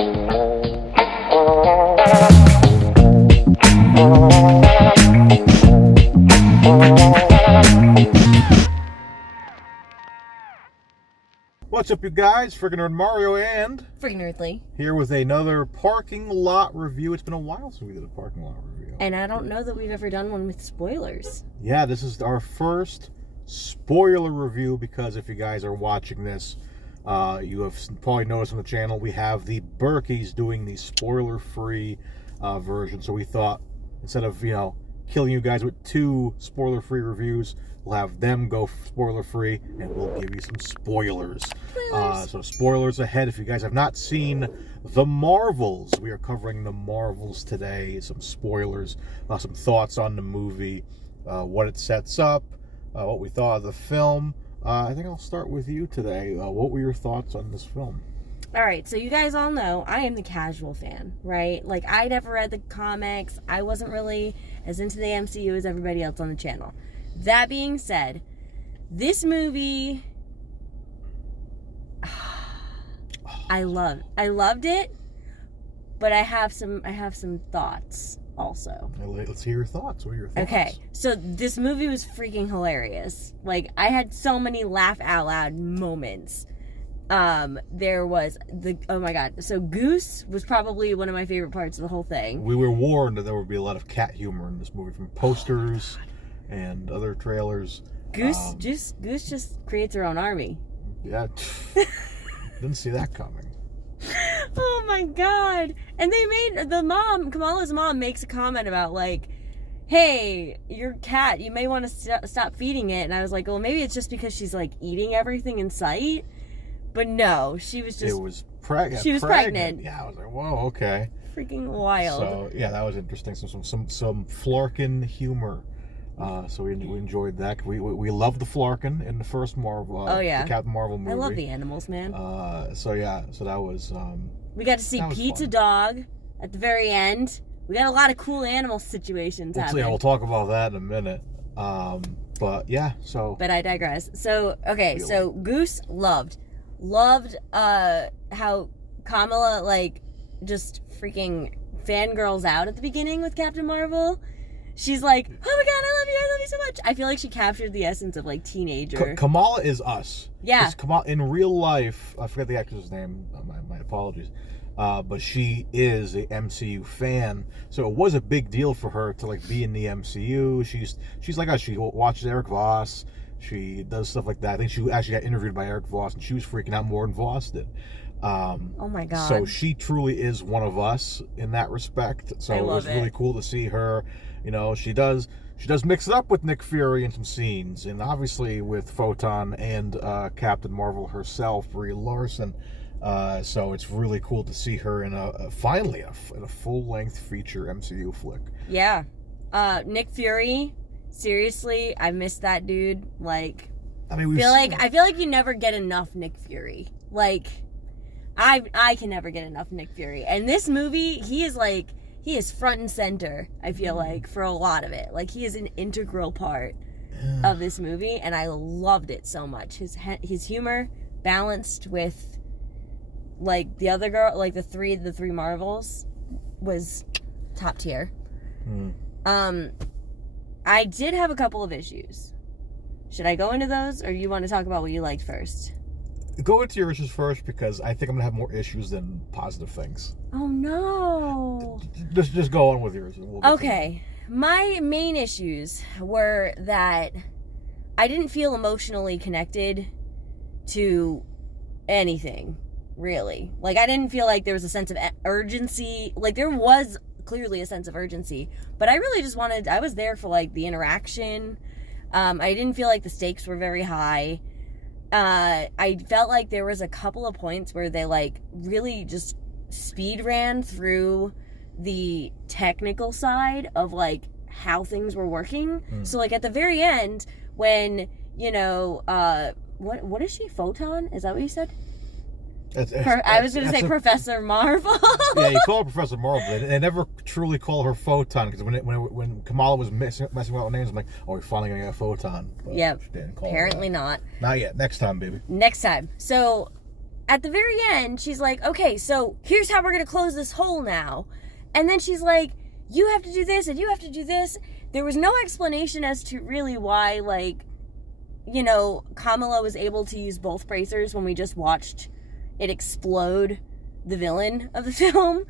What's up, you guys? Friggin Nerd Mario and Friggin Nerdly here with another parking lot review. It's been a while since we did a parking lot review. And I don't know that we've ever done one with spoilers. Yeah, this is our first spoiler review because if you guys are watching this, you have probably noticed on the channel we have the Berkeys doing the spoiler-free version. So we thought instead of, killing you guys with two spoiler-free reviews, we'll have them go spoiler-free, and we'll give you some spoilers. So spoilers ahead. If you guys have not seen The Marvels, we are covering The Marvels today. Some spoilers, some thoughts on the movie, what it sets up, what we thought of the film. I think I'll start with you today. What were your thoughts on this film? All right, so you guys all know I am the casual fan, right? Like, I never read the comics. I wasn't really as into the MCU as everybody else on the channel. That being said, this movie, I loved it, but I have some thoughts also. Let's hear your thoughts. What are your thoughts? Okay, so this movie was freaking hilarious. Like, I had so many laugh out loud moments. There was oh my god, so Goose was probably one of my favorite parts of the whole thing. We were warned that there would be a lot of cat humor in this movie from posters and other trailers. Goose just creates her own army. Yeah, didn't see that coming. Oh my god. And they made Kamala's mom makes a comment about like, hey, your cat, you may want to stop feeding it. And I was like, well, maybe it's just because she's like eating everything in sight. But no, she was just... She was pregnant. Yeah, I was like, whoa, okay. Freaking wild. So, yeah, that was interesting. Some Flarkin humor. So we enjoyed that. We loved the Flarkin in the first Marvel. Oh, yeah. The Captain Marvel movie. I love the animals, man. So that was... we got to see Pizza fun. Dog at the very end. We got a lot of cool animal situations happening. Yeah, we'll talk about that in a minute. But, yeah, so... But I digress. So, okay, so Goose loved how Kamala like just freaking fangirls out at the beginning with Captain Marvel. She's like, oh my god, I love you so much. I feel like she captured the essence of like teenager. Kamala is us. Yeah. Kamala, in real life, I forget the actress's name, my apologies, but she is a MCU fan, so it was a big deal for her to like be in the MCU. She's like us. She watches Eric Voss. She does stuff like that. I think she actually got interviewed by Eric Voss, and she was freaking out more than Voss did. Oh my god! So she truly is one of us in that respect. So it was really cool to see her. She does mix it up with Nick Fury in some scenes, and obviously with Photon and Captain Marvel herself, Brie Larson. So it's really cool to see her in a full-length feature MCU flick. Yeah, Nick Fury. Seriously, I miss that dude. Like, I feel like you never get enough Nick Fury. Like, I can never get enough Nick Fury. And this movie, he is front and center, I feel like, for a lot of it. Like, he is an integral part of this movie, and I loved it so much. His humor balanced with, like, the other girl, like, the three Marvels was top tier. I did have a couple of issues. Should I go into those, or you want to talk about what you liked first? Go into your issues first, because I think I'm going to have more issues than positive things. Oh, no. Just go on with yours. Okay. My main issues were that I didn't feel emotionally connected to anything, really. Like, I didn't feel like there was a sense of urgency. Like, there was clearly a sense of urgency, but I really just I was there for like the interaction. I didn't feel like the stakes were very high. I felt like there was a couple of points where they like really just speed ran through the technical side of like how things were working. So like at the very end when what is she, Photon? Is that what you said? I was going to say Professor Marvel. Yeah, you call her Professor Marvel. They never truly call her Photon, because when Kamala was messing with all the names, I'm like, oh, we're finally going to get a Photon. Yep. Apparently not. Not yet. Next time, baby. Next time. So at the very end, she's like, okay, so here's how we're going to close this hole now. And then she's like, you have to do this and you have to do this. There was no explanation as to really why, like, you know, Kamala was able to use both bracers when we just watched it explode the villain of the film.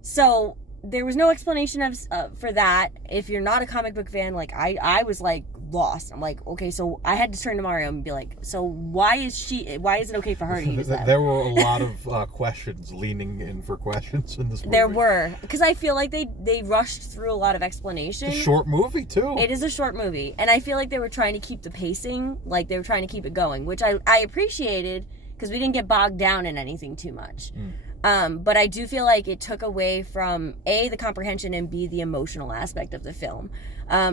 So there was no explanation for that. If you're not a comic book fan, like I was like lost. I'm like, okay, so I had to turn to Mario and be like, so why is it okay for her to use that? There were a lot of questions, leaning in for questions in this movie. There were, because I feel like they rushed through a lot of explanation. It's a short movie too. It is a short movie, and I feel like they were trying to keep the pacing, like they were trying to keep it going, which I appreciated, because we didn't get bogged down in anything too much. But I do feel like it took away from A, the comprehension, and B, the emotional aspect of the film.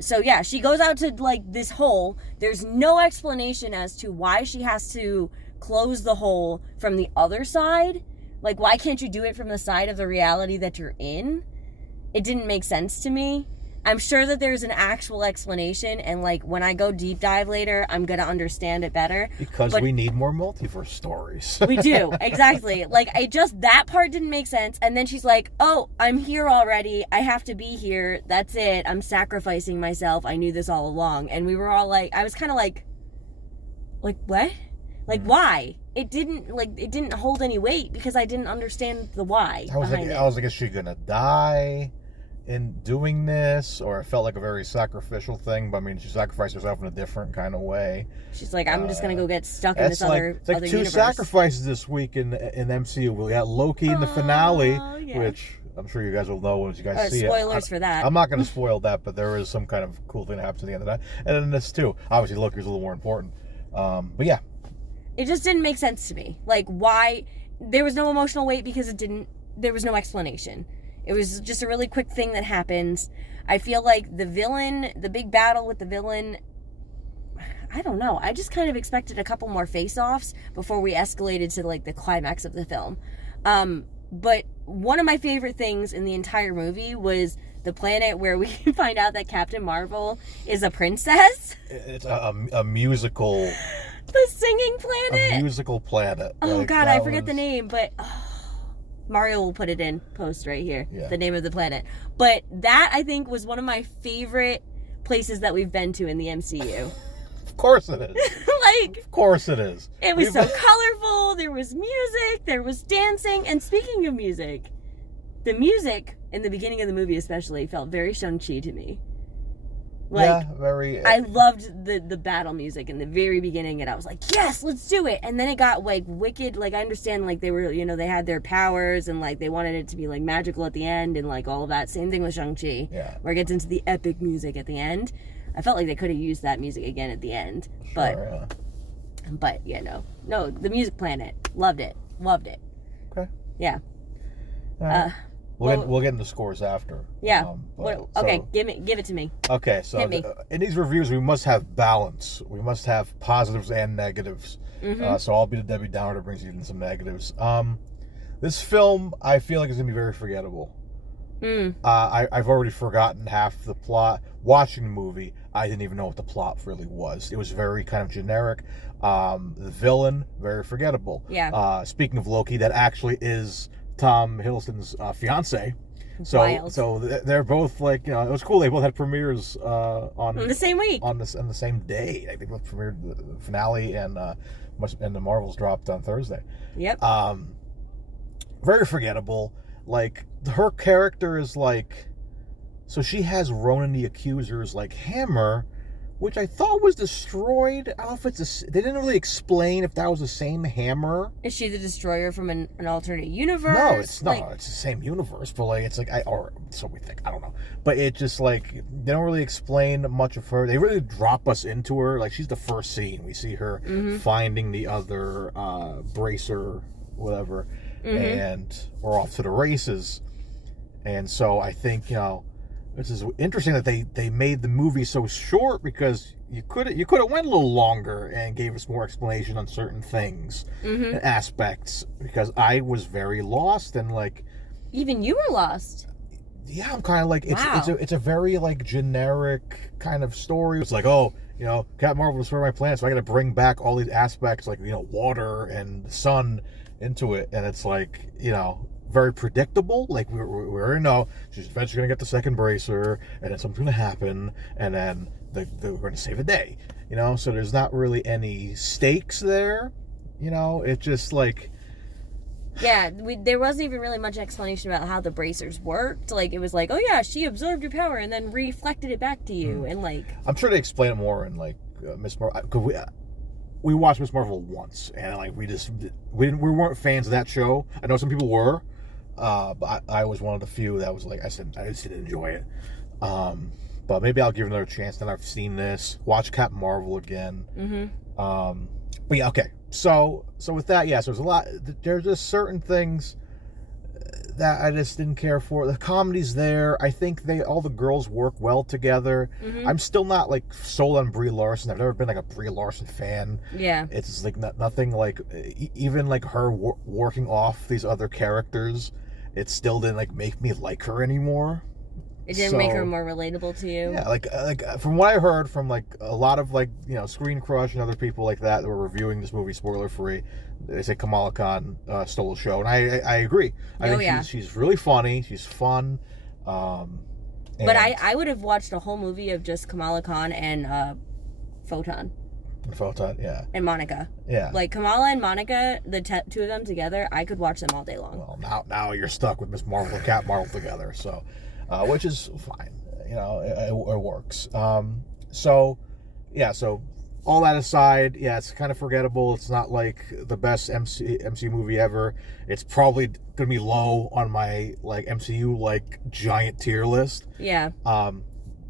So yeah, she goes out to like this hole. There's no explanation as to why she has to close the hole from the other side. Like, why can't you do it from the side of the reality that you're in? It didn't make sense to me. I'm sure that there's an actual explanation, and like when I go deep dive later, I'm gonna understand it better. Because we need more multiverse stories. We do, exactly. Like, that part didn't make sense. And then she's like, oh, I'm here already. I have to be here. That's it. I'm sacrificing myself. I knew this all along. And we were all like, I was kind of like, what? Like, why? It didn't hold any weight because I didn't understand the why behind it. I was like, is she gonna die in doing this? Or it felt like a very sacrificial thing, but I mean, she sacrificed herself in a different kind of way. She's like, I'm just gonna go get stuck in this other universe. universe. 2 sacrifices this week in MCU. We got Loki in the finale, yeah. Which I'm sure you guys will know once you guys see spoilers for that. I'm not going to spoil that, but there is some kind of cool thing that happens at the end of that. And then this too. Obviously, Loki's a little more important. But yeah. It just didn't make sense to me. Like, why? There was no emotional weight because there was no explanation. It was just a really quick thing that happens. I feel like the big battle with the villain, I don't know. I just kind of expected a couple more face-offs before we escalated to, like, the climax of the film. But one of my favorite things in the entire movie was the planet where we find out that Captain Marvel is a princess. It's a musical... The singing planet? A musical planet. Oh, like, God, I forget the name, but... Mario will put it in post right here, the name of the planet. But that, I think, was one of my favorite places that we've been to in the MCU. Of course it is. Of course it is. It was so colorful. There was music. There was dancing. And speaking of music, the music in the beginning of the movie especially felt very Shang-Chi to me. Very... I loved the battle music in the very beginning, and I was like, yes, let's do it. And then it got, like, wicked. Like, I understand, like, they were, they had their powers, and, like, they wanted it to be, like, magical at the end, and, like, all of that. Same thing with Shang-Chi, where it gets into the epic music at the end. I felt like they could have used that music again at the end. But, no, the Music Planet. Loved it. Okay. Yeah. We'll get into scores after. Yeah. Give it to me. Okay, so in these reviews, we must have balance. We must have positives and negatives. So I'll be the Debbie Downer that brings you in some negatives. This film, I feel like, is going to be very forgettable. I've already forgotten half the plot. Watching the movie, I didn't even know what the plot really was. It was very kind of generic. The villain, very forgettable. Yeah. Speaking of Loki, that actually is Tom Hiddleston's fiance. So they're both like, it was cool. They both had premieres on the same week, on the same day. I think both premiered the finale, and the Marvels dropped on Thursday. Yep. Very forgettable. Like, her character is like, so she has Ronan the Accuser's like hammer, which I thought was destroyed. I don't know if they didn't really explain if that was the same hammer. Is she the destroyer from an alternate universe? No, it's not. It's the same universe, but like, it's like, or so we think. I don't know. But it just, like, they don't really explain much of her. They really drop us into her. Like, she's the first scene. We see her finding the other bracer, whatever, and we're off to the races. And so I think, this is interesting that they made the movie so short, because you could have went a little longer and gave us more explanation on certain things and aspects, because I was very lost, and like, even you were lost. Yeah, I'm kind of like Wow. it's a very like generic kind of story. It's like, oh, Captain Marvel destroyed my planet, so I got to bring back all these aspects like water and the sun into it, and it's like very predictable. Like we already know she's eventually gonna get the second bracer, and then something's gonna happen, and then we're gonna save the day. So there's not really any stakes there. It's just like. Yeah, there wasn't even really much explanation about how the bracers worked. Like, it was like, oh yeah, she absorbed your power and then reflected it back to you. And like, I'm sure they explain it more in like Miss Marvel. Cause we watched Miss Marvel once, and like we weren't fans of that show. I know some people were, but I was one of the few that was like, I just didn't enjoy it. But maybe I'll give it another chance. Then I've seen this, watch Captain Marvel again. mm-hmm. But yeah, okay. So with that, yeah. So there's a lot. There's just certain things that I just didn't care for. The comedy's there. I think all the girls work well together. Mm-hmm. I'm still not like sold on Brie Larson. I've never been like a Brie Larson fan. Yeah. It's just, like nothing like even like her working off these other characters. It still didn't like make me like her anymore. It didn't make her more relatable to you? Yeah, like from what I heard from like a lot of like Screen Crush and other people like that were reviewing this movie spoiler free, they say Kamala Khan stole the show, and I agree. I think she's really funny. She's fun. But I would have watched a whole movie of just Kamala Khan and Photon. Photon, yeah. And Monica. Yeah. Like Kamala and Monica, the two of them together, I could watch them all day long. Well, now you're stuck with Miss Marvel and Cat Marvel together, so. Which is fine, it works. So all that aside, yeah, it's kind of forgettable. It's not like the best MCU movie ever. It's probably gonna be low on my like MCU like giant tier list. Yeah.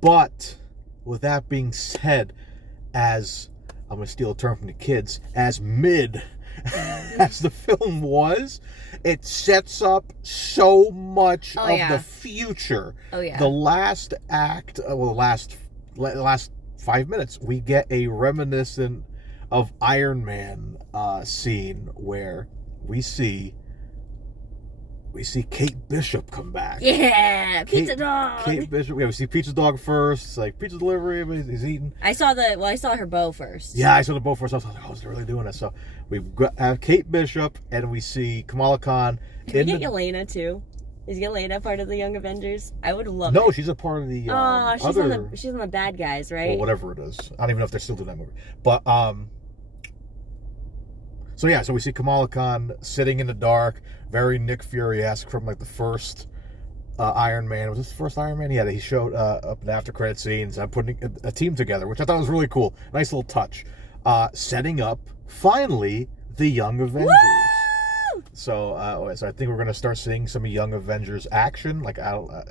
But with that being said, as I'm gonna steal a term from the kids, as mid as the film was, it sets up so much of the future. Oh yeah. The last act, the last 5 minutes, we get a reminiscent of Iron Man scene where we see Kate Bishop come back. Yeah, Pizza Dog. Kate Bishop. Yeah, we see Pizza Dog first. It's like pizza delivery. He's eating. I saw her bow first. Yeah, I saw the bow first. I was like, oh, they're really doing this. So we have Kate Bishop, and we see Kamala Khan. Can we get Yelena too? Is Yelena part of the Young Avengers? I would love it. No, she's a part of the she's on the bad guys, right? Well, whatever it is. I don't even know if they're still doing that movie. But so we see Kamala Khan sitting in the dark, very Nick Fury-esque from like the first Iron Man. Was this the first Iron Man? Yeah, he showed up in after credit scenes. I'm putting a team together, which I thought was really cool. Nice little touch. Setting up finally the Young Avengers. Woo! So I think we're gonna start seeing some Young Avengers action. Like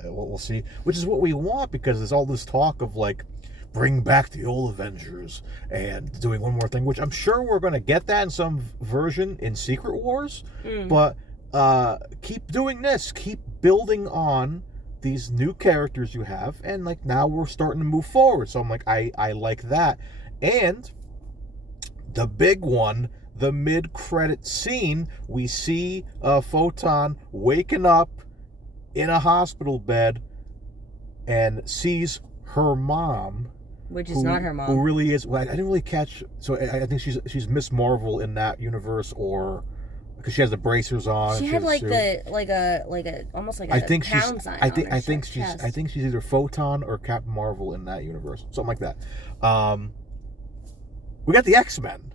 we'll see, which is what we want, because there's all this talk of like, bring back the old Avengers and doing one more thing, which I'm sure we're going to get that in some version in Secret Wars. But keep doing this. Keep building on these new characters you have. And like now we're starting to move forward. So I'm like, I like that. And the big one, the mid-credit scene, we see Photon waking up in a hospital bed and sees her mom, which is not her mom, who really is. Well, I didn't really catch. So I think she's Miss Marvel in that universe, or because she has the bracers on. She had like a almost like a pound sign. I think she's either Photon or Captain Marvel in that universe, something like that. We got the X-Men.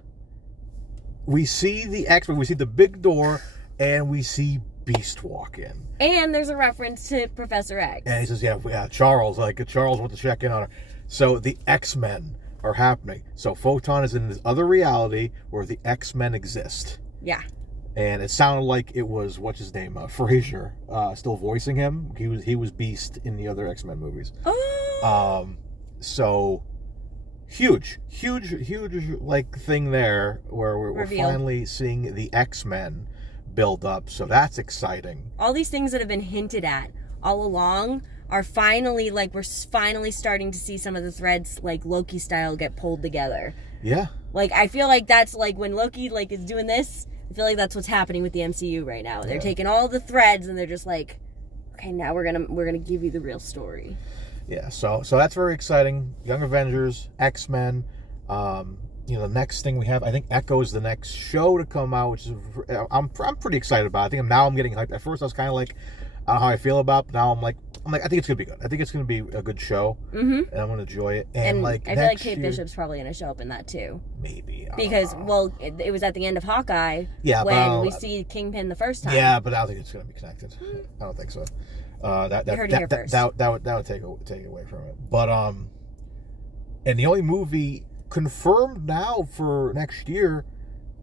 We see the X-Men. We see the big door, and we see Beast walk in. And there's a reference to Professor X. And he says, yeah, Charles went to check in on her. So the X-Men are happening. So Photon is in this other reality where the X-Men exist. Yeah. And it sounded like it was, what's his name, Frazier, still voicing him. He was Beast in the other X-Men movies. Oh. So huge like thing there where we're finally seeing the X-Men build up. So that's exciting. All these things that have been hinted at all along are finally, like, we're finally starting to see some of the threads, like Loki style, get pulled together. Yeah. Like, I feel like that's like when Loki like is doing this, I feel like that's what's happening with the MCU right now. They're taking all the threads and they're just like, okay, now we're gonna give you the real story. Yeah, so that's very exciting. Young Avengers, X-Men. The next thing we have, I think Echo is the next show to come out, which is I'm pretty excited about. I think I'm getting hyped. At first, I was kind of like, I don't know how I feel about it, but now I'm like, I think it's gonna be good. I think it's gonna be a good show, and I'm gonna enjoy it. And like, I feel like Kate Bishop's probably gonna show up in that too. Maybe because it was at the end of Hawkeye. Yeah, when we see Kingpin the first time. Yeah, but I don't think it's gonna be connected. I don't think so. That would take it away from it. But and the only movie confirmed now for next year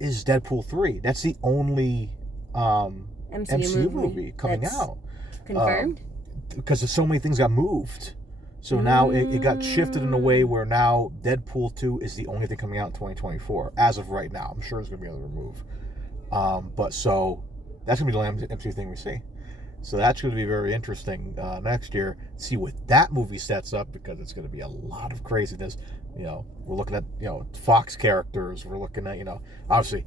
is Deadpool 3. That's the only MCU movie coming out. Confirmed? Because so many things got moved. So now it got shifted in a way where now Deadpool 2 is the only thing coming out in 2024, as of right now. I'm sure there's going to be another move. But so that's going to be the only MCU thing we see. So that's going to be very interesting next year. See what that movie sets up, because it's going to be a lot of craziness. We're looking at, Fox characters. We're looking at, obviously,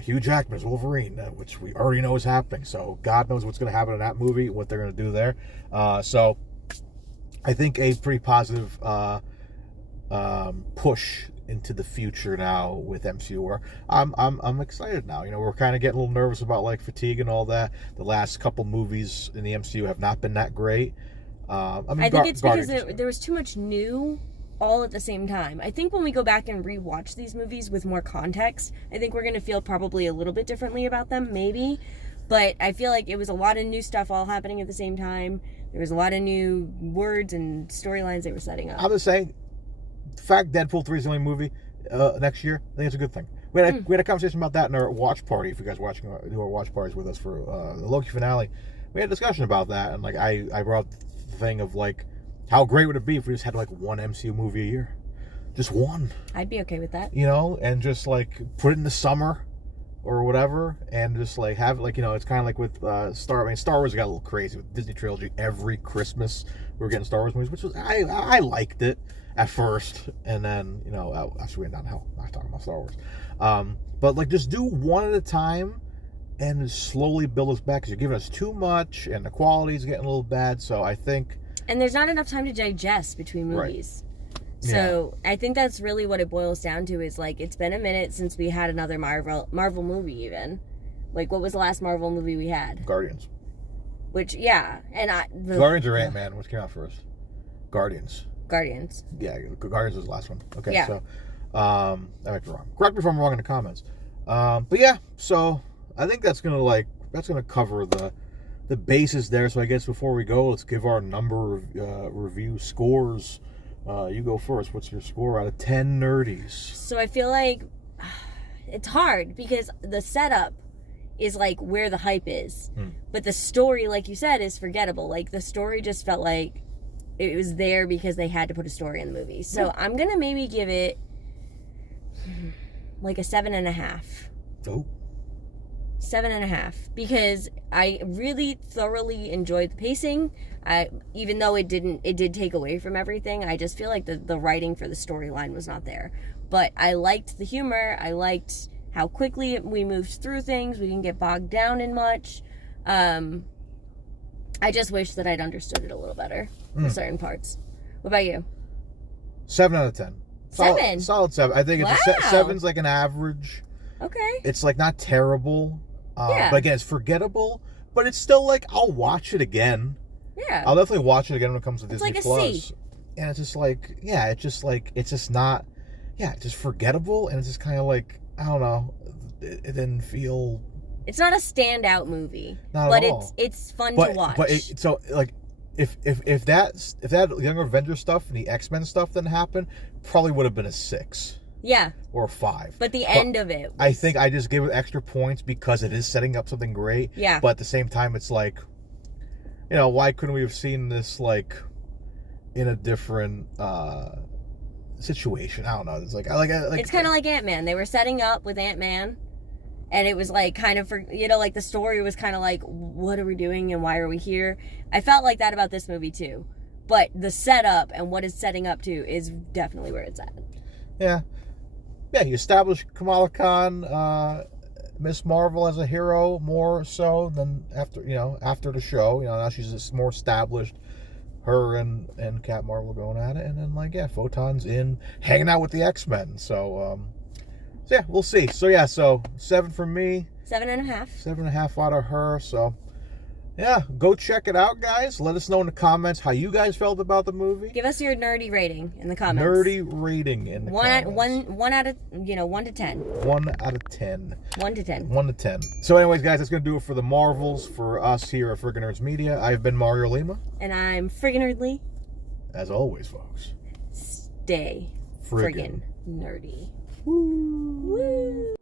Hugh Jackman's Wolverine, which we already know is happening. So God knows what's going to happen in that movie, what they're going to do there. So I think a pretty positive push into the future now with MCU. Where I'm excited now. We're kind of getting a little nervous about like fatigue and all that. The last couple movies in the MCU have not been that great. I think it's because there was too much new all at the same time. I think when we go back and rewatch these movies with more context, I think we're going to feel probably a little bit differently about them, maybe. But I feel like it was a lot of new stuff all happening at the same time. There was a lot of new words and storylines they were setting up. I'm just saying, the fact Deadpool 3 is the only movie next year, I think it's a good thing. We had a conversation about that in our watch party. If you guys do our watch parties with us for the Loki finale, we had a discussion about that. And like I brought up the thing of like, how great would it be if we just had like one MCU movie a year? Just one. I'd be okay with that. And just like put it in the summer or whatever, and just like have like, it's kind of like with Star Wars got a little crazy with Disney trilogy. Every Christmas we were getting Star Wars movies, which was I liked it at first, and then as we went down hell, I'm not talking about Star Wars, but like just do one at a time and slowly build us back, because you're giving us too much and the quality's getting a little bad. So I think, and there's not enough time to digest between movies. Right. So I think that's really what it boils down to, is like, it's been a minute since we had another Marvel movie even. Like, what was the last Marvel movie we had? Might Which, yeah. And Guardians or Ant-Man? Which came out first? Guardians. Yeah, Guardians was the last one. Okay, yeah. So, I might be wrong. Correct me if I'm wrong in the comments. But yeah, so I think that's gonna cover the basis there. So I guess before we go, let's give our number review scores. You go first. What's your score out of 10 nerdies? So I feel like it's hard because the setup is like where the hype is. But the story, like you said, is forgettable. Like the story just felt like it was there because they had to put a story in the movie. So I'm going to maybe give it like a 7.5. Oh. 7.5, because I really thoroughly enjoyed the pacing. Even though it did take away from everything. I just feel like the writing for the storyline was not there. But I liked the humor. I liked how quickly we moved through things. We didn't get bogged down in much. I just wish that I'd understood it a little better for certain parts. What about you? 7 out of 10. Solid 7. I think it's 7's like an average. Okay. It's like not terrible. But again, it's forgettable. But it's still like, I'll watch it again. Yeah. I'll definitely watch it again when it comes to Disney like Plus. C. And it's just like, it's just not, it's just forgettable. And it's just kind of like, I don't know. It didn't feel. It's not a standout movie. Not but at all. it's fun to watch. But if that Younger Avenger stuff and the X-Men stuff didn't happen, probably would have been a 6. Yeah. Or a 5. But the end of it. I think I just gave it extra points because it is setting up something great. Yeah. But at the same time, it's like, why couldn't we have seen this like in a different situation? I don't know. It's like it's kind of like Ant-Man. They were setting up with Ant-Man, and it was like kind of like the story was kind of like, what are we doing and why are we here? I felt like that about this movie too. But the setup and what it's setting up to is definitely where it's at. Yeah. Yeah, you establish Kamala Khan, Miss Marvel as a hero more so than after the show. Now she's just more established. Her and Cat Marvel going at it, and then Photon's in hanging out with the X-Men. So yeah, we'll see. So 7 from me. 7.5. 7.5 out of her. So yeah, go check it out, guys. Let us know in the comments how you guys felt about the movie. Give us your nerdy rating in the comments. Nerdy rating in the comments. One out of 1 to 10. 1 out of 10. 1 to 10. 1 to 10. So anyways, guys, that's going to do it for the Marvels for us here at Friggin Nerds Media. I've been Mario Lima. And I'm Friggin Nerdly. As always, folks. Stay friggin nerdy. Woo. Woo.